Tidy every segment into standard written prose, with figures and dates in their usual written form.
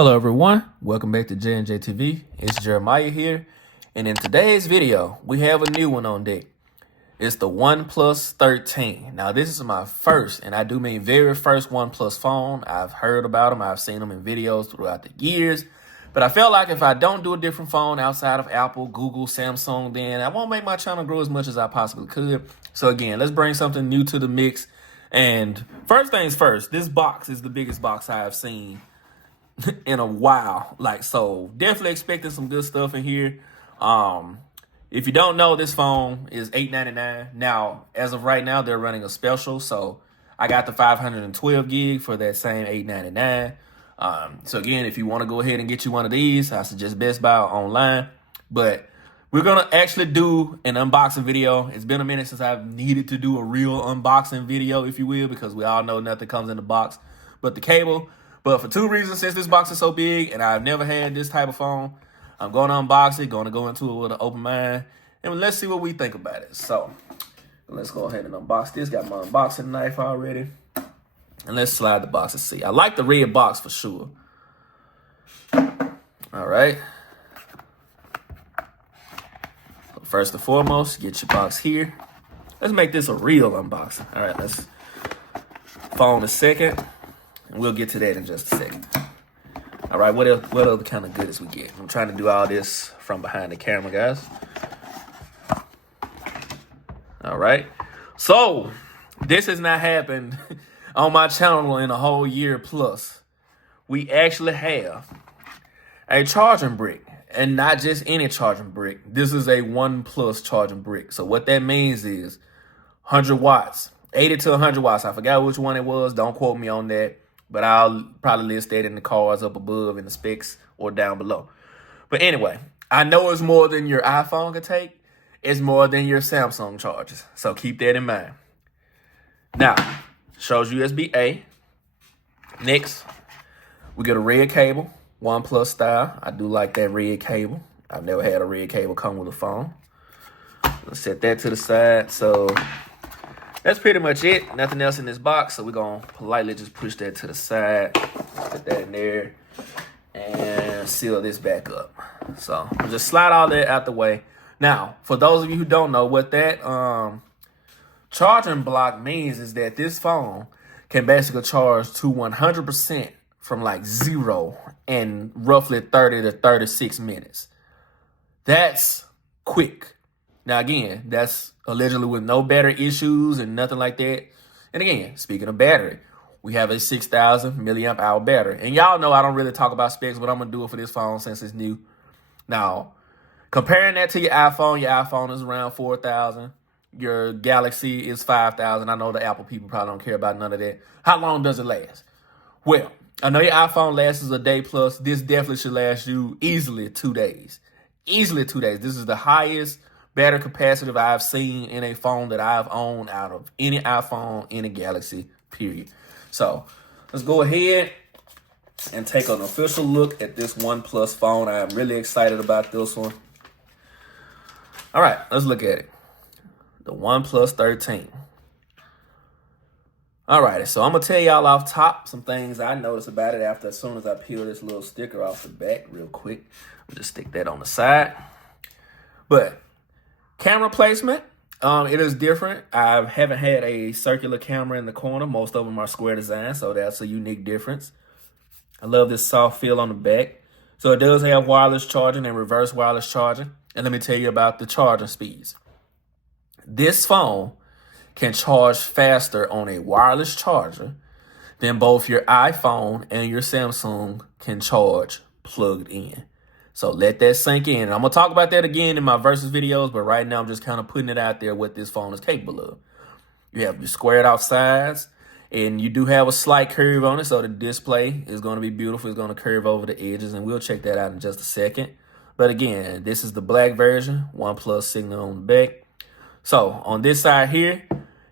Hello everyone, welcome back to J&J TV. It's Jeremiah here, and in today's video, we have a new one on deck. It's the OnePlus 13. Now this is my first, and I do mean very first OnePlus phone. I've heard about them, I've seen them in videos throughout the years, but I felt like if I don't do a different phone outside of Apple, Google, Samsung, then I won't make my channel grow as much as I possibly could. So again, let's bring something new to the mix. And first things first, this box is the biggest box I have seen in a while. So definitely expecting some good stuff in here. If you don't know, this phone is $899. Now, as of right now, they're running a special, so I got the 512 gig for that same $899. So again, if you want to go ahead and get you one of these, I suggest Best Buy online. But we're gonna actually do an unboxing video. It's been a minute since I've needed to do a real unboxing video, if you will, because we all know nothing comes in the box but the cable. But for two reasons, since this box is so big and I've never had this type of phone, I'm going to unbox it, going to go into it with an open mind, and let's see what we think about it. So let's go ahead and unbox this. Got my unboxing knife already. And let's slide the box and see. I like the red box for sure. All right. So first and foremost, get your box here. Let's make this a real unboxing. All right, let's phone a second. And we'll get to that in just a second. All right, what other kind of goodies we get? I'm trying to do all this from behind the camera, guys. All right. So, this has not happened on my channel in a whole year plus. We actually have a charging brick. And not just any charging brick. This is a OnePlus charging brick. So, what that means is 100 watts. 80 to 100 watts. I forgot which one it was. Don't quote me on that. But I'll probably list that in the cards up above in the specs or down below. But anyway, I know it's more than your iPhone can take. It's more than your Samsung charges. So keep that in mind. Now, shows USB-A. Next, we get a red cable, OnePlus style. I do like that red cable. I've never had a red cable come with a phone. Let's set that to the side. So that's pretty much it. Nothing else in this box, so we're going to politely just push that to the side. Put that in there and seal this back up. So we'll just slide all that out the way. Now, for those of you who don't know, what that charging block means is that this phone can basically charge to 100% from like zero in roughly 30 to 36 minutes. That's quick. Now, again, that's allegedly with no battery issues and nothing like that. And again, speaking of battery, we have a 6,000 milliamp hour battery. And y'all know I don't really talk about specs, but I'm going to do it for this phone since it's new. Now, comparing that to your iPhone is around 4,000. Your Galaxy is 5,000. I know the Apple people probably don't care about none of that. How long does it last? Well, I know your iPhone lasts a day plus. This definitely should last you easily 2 days. Easily 2 days. This is the highest battery capacity I've seen in a phone that I've owned out of any iPhone, any Galaxy, period. So let's go ahead and take an official look at this OnePlus phone. I'm really excited about this one. All right, let's look at it. The OnePlus 13. All righty, so I'm going to tell y'all off top some things I noticed about it as soon as I peel this little sticker off the back real quick. I'll just stick that on the side. But camera placement, it is different. I haven't had a circular camera in the corner. Most of them are square design, so that's a unique difference. I love this soft feel on the back. So it does have wireless charging and reverse wireless charging. And let me tell you about the charging speeds. This phone can charge faster on a wireless charger than both your iPhone and your Samsung can charge plugged in. So let that sink in. And I'm going to talk about that again in my versus videos, but right now I'm just kind of putting it out there what this phone is capable of. You have your squared off sides, and you do have a slight curve on it, so the display is going to be beautiful. It's going to curve over the edges, and we'll check that out in just a second. But again, this is the black version, OnePlus signal on the back. So on this side here,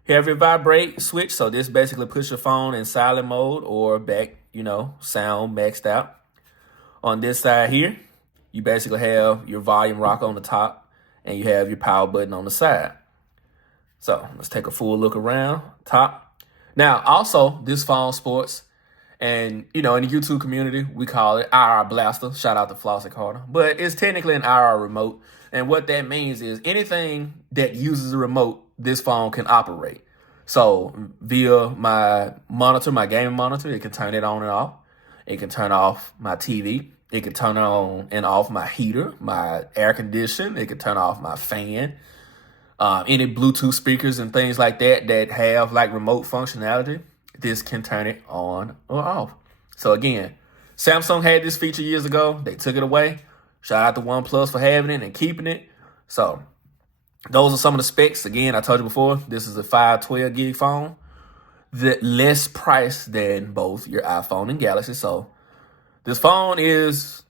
you have your vibrate switch. So this basically puts your phone in silent mode or back, sound maxed out. On this side here, you basically have your volume rock on the top and you have your power button on the side. So let's take a full look around top. Now, also, this phone sports And, in the YouTube community, we call it IR Blaster. Shout out to Flossie Carter. But it's technically an IR remote. And what that means is anything that uses a remote, this phone can operate. So via my monitor, my gaming monitor, it can turn it on and off. It can turn off my TV. It can turn on and off my heater, my air conditioner. It can turn off my fan. Any Bluetooth speakers and things like that have like remote functionality, this can turn it on or off. So again, Samsung had this feature years ago. They took it away. Shout out to OnePlus for having it and keeping it. So those are some of the specs. Again, I told you before, this is a 512 gig phone. The less price than both your iPhone and Galaxy. So this phone is,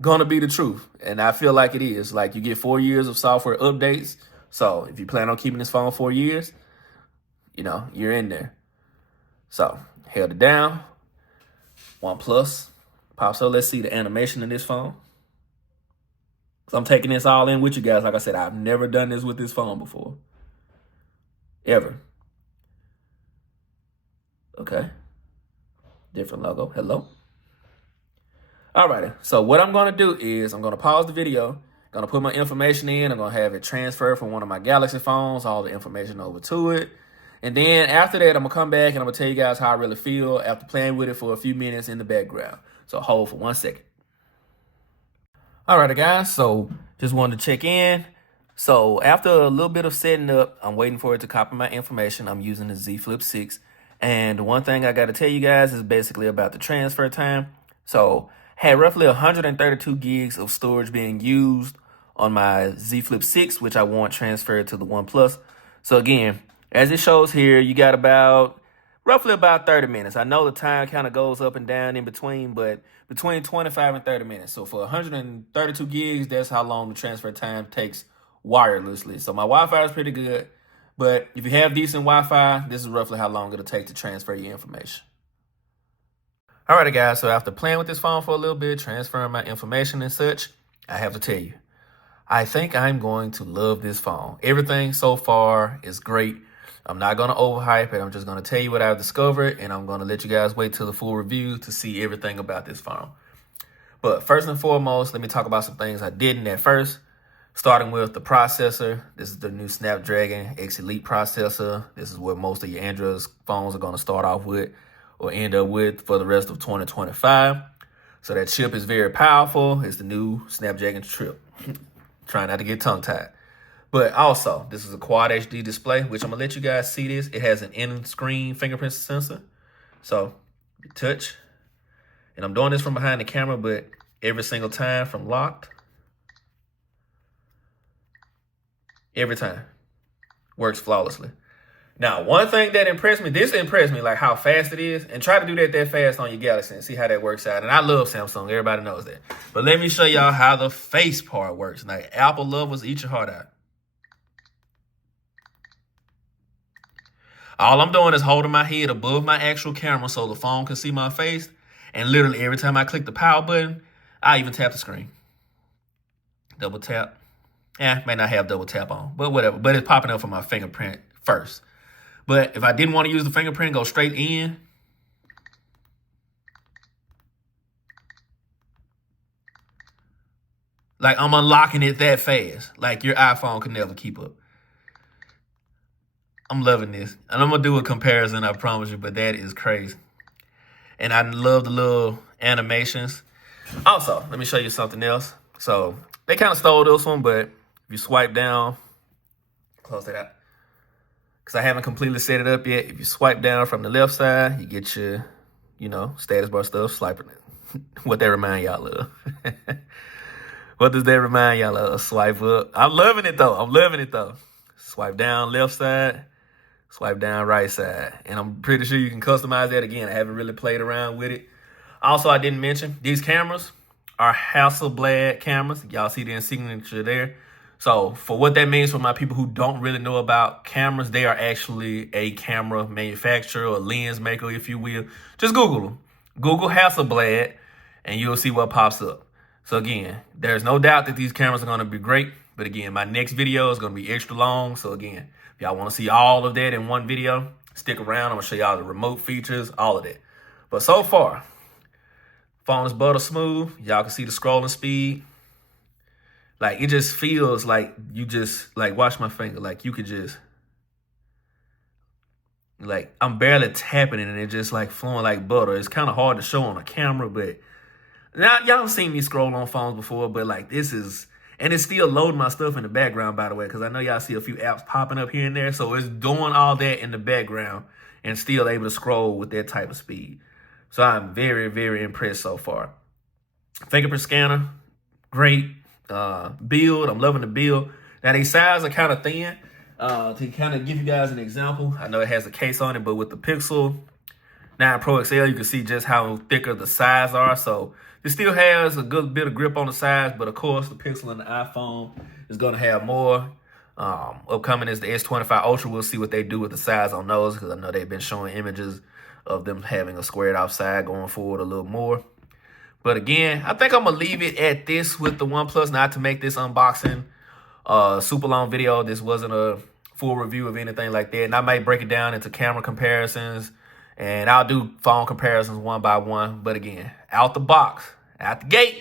gonna be the truth. And I feel like it is. Like, you get 4 years of software updates. So if you plan on keeping this phone 4 years, you're in there. So held it down. OnePlus pops up. Let's see the animation in this phone. So I'm taking this all in with you guys. Like I said, I've never done this with this phone before. Ever. Okay. Different logo. Hello. Alrighty. So what I'm going to do is I'm going to pause the video. Going to put my information in. I'm going to have it transferred from one of my Galaxy phones, all the information over to it. And then after that, I'm going to come back and I'm going to tell you guys how I really feel after playing with it for a few minutes in the background. So hold for 1 second. Alrighty, guys. So just wanted to check in. So after a little bit of setting up, I'm waiting for it to copy my information. I'm using the Z Flip 6. And one thing I got to tell you guys is basically about the transfer time. So had roughly 132 gigs of storage being used on my Z Flip 6, which I want transferred to the OnePlus. So again, as it shows here, you got roughly about 30 minutes. I know the time kind of goes up and down in between, but between 25 and 30 minutes. So for 132 gigs, that's how long the transfer time takes wirelessly. So my Wi-Fi is pretty good. But if you have decent Wi-Fi, this is roughly how long it'll take to transfer your information. Alrighty, guys. So after playing with this phone for a little bit, transferring my information and such, I have to tell you, I think I'm going to love this phone. Everything so far is great. I'm not going to overhype it. I'm just going to tell you what I've discovered, and I'm going to let you guys wait till the full review to see everything about this phone. But first and foremost, let me talk about some things I didn't at first. Starting with the processor. This is the new Snapdragon X Elite processor. This is what most of your Android phones are going to start off with or end up with for the rest of 2025. So that chip is very powerful. It's the new Snapdragon chip. Trying not to get tongue-tied. But also, this is a Quad HD display, which I'm going to let you guys see this. It has an in-screen fingerprint sensor. So, you touch. And I'm doing this from behind the camera, but every single time from locked. Every time. Works flawlessly. Now, one thing that impressed me, this impressed me, like how fast it is. And try to do that fast on your Galaxy and see how that works out. And I love Samsung. Everybody knows that. But let me show y'all how the face part works. Like, Apple lovers, eat your heart out. All I'm doing is holding my head above my actual camera so the phone can see my face. And literally every time I click the power button, I even tap the screen. Double tap. May not have double tap on, but whatever. But it's popping up for my fingerprint first. But if I didn't want to use the fingerprint, go straight in. Like, I'm unlocking it that fast. Like, your iPhone can never keep up. I'm loving this. And I'm going to do a comparison, I promise you, but that is crazy. And I love the little animations. Also, let me show you something else. So, they kind of stole this one, but if you swipe down, close that out. Because I haven't completely set it up yet. If you swipe down from the left side, you get your, status bar stuff, swiping it. What that remind y'all of? What does that remind y'all of? Swipe up. I'm loving it, though. Swipe down left side. Swipe down right side. And I'm pretty sure you can customize that. Again, I haven't really played around with it. Also, I didn't mention, these cameras are Hasselblad cameras. Y'all see the signature there. So for what that means for my people who don't really know about cameras, they are actually a camera manufacturer or lens maker, if you will. Just Google them. Google Hasselblad, and you'll see what pops up. So again, there's no doubt that these cameras are going to be great. But again, my next video is going to be extra long. So again, if y'all want to see all of that in one video, Stick around. I'm going to show y'all the remote features, all of that. But so far, phone is butter smooth. Y'all can see the scrolling speed. Like, it just feels like you just, like, watch my finger. Like, you could just, like, I'm barely tapping it and it's just, like, flowing like butter. It's kind of hard to show on a camera, but now y'all seen me scroll on phones before, but, like, this is, and it's still loading my stuff in the background, by the way, because I know y'all see a few apps popping up here and there. So it's doing all that in the background and still able to scroll with that type of speed. So I'm very, very impressed so far. Fingerprint scanner, great. Build, I'm loving the build. Now, these sides are kind of thin. To kind of give you guys an example, I know it has a case on it, but with the Pixel 9 Pro XL, you can see just how thicker the sides are. So it still has a good bit of grip on the sides, but of course, the Pixel and the iPhone is going to have more. Upcoming is the S25 Ultra. We'll see what they do with the sides on those, because I know they've been showing images of them having a squared off side going forward a little more. But again, I think I'm going to leave it at this with the OnePlus, not to make this unboxing super long video. This wasn't a full review of anything like that. And I might break it down into camera comparisons, and I'll do phone comparisons one by one. But again, out the box, out the gate,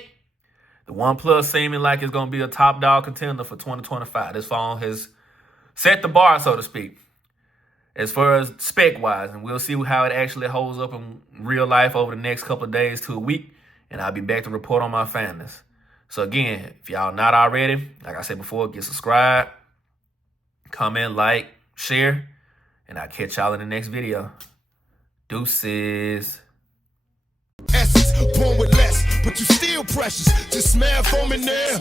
the OnePlus seeming like it's going to be a top dog contender for 2025. This phone has set the bar, so to speak, as far as spec-wise. And we'll see how it actually holds up in real life over the next couple of days to a week. And I'll be back to report on my findings. So again, if y'all not already, like I said before, get subscribed, comment, like, share, and I'll catch y'all in the next video. Deuces. Essence, born with less, but you still precious. Just smell foam in there.